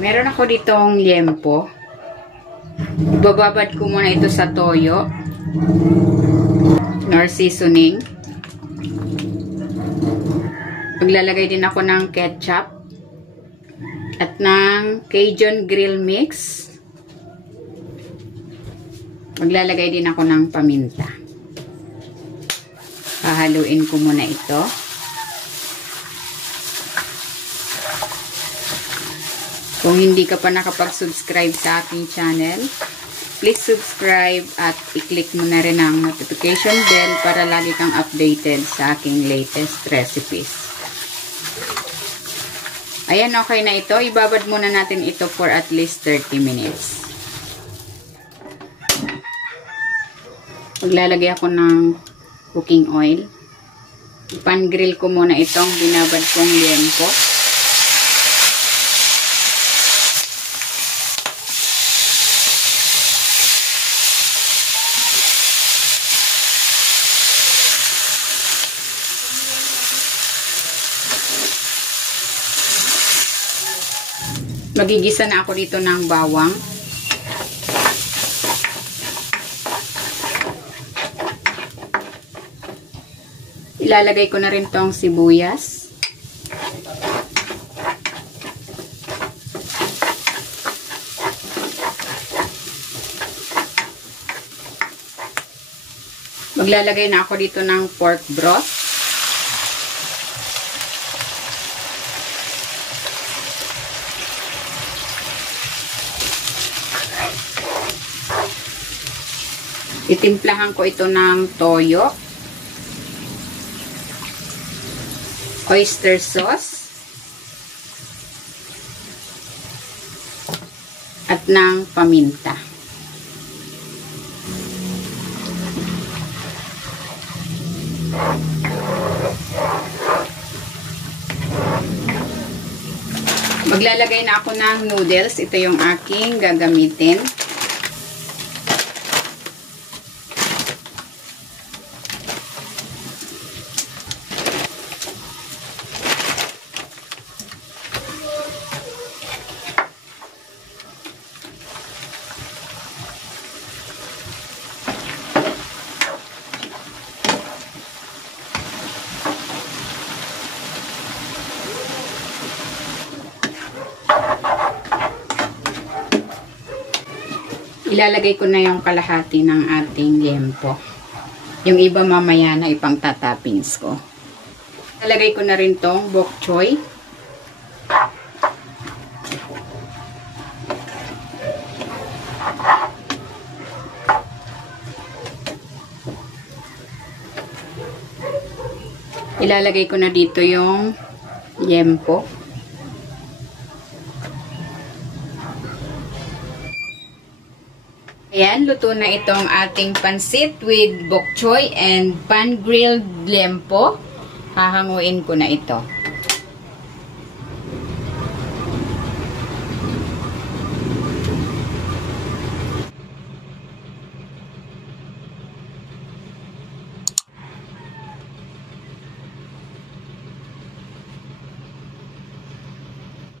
Meron ako ditong liempo. Bababad ko muna ito sa toyo nor seasoning. Maglalagay din ako ng ketchup at ng Cajun grill mix. Maglalagay din ako ng paminta. Hahaluin ko muna ito. Kung hindi ka pa nakapag-subscribe sa aking channel, please subscribe at i-click mo na rin ang notification bell para lagi kang updated sa aking latest recipes. Ayan, okay na ito. Ibabad muna natin ito for at least 30 minutes. Maglalagay ako ng cooking oil. Pan-grill ko muna itong binabad kong liempo. Magigisa na ako dito ng bawang. Ilalagay ko na rin tong sibuyas. Maglalagay na ako dito ng pork broth. Itimplahan ko ito ng toyo, oyster sauce, at ng paminta. Maglalagay na ako ng noodles. Ito yung aking gagamitin. Ilalagay ko na yung kalahati ng ating liempo. Yung iba mamaya na ipang tatoppings ko. Ilalagay ko na rin tong bok choy. Ilalagay ko na dito yung liempo. Ayan, luto na itong ating pansit with bok choy and pan-grilled liempo. Hahanguin ko na ito.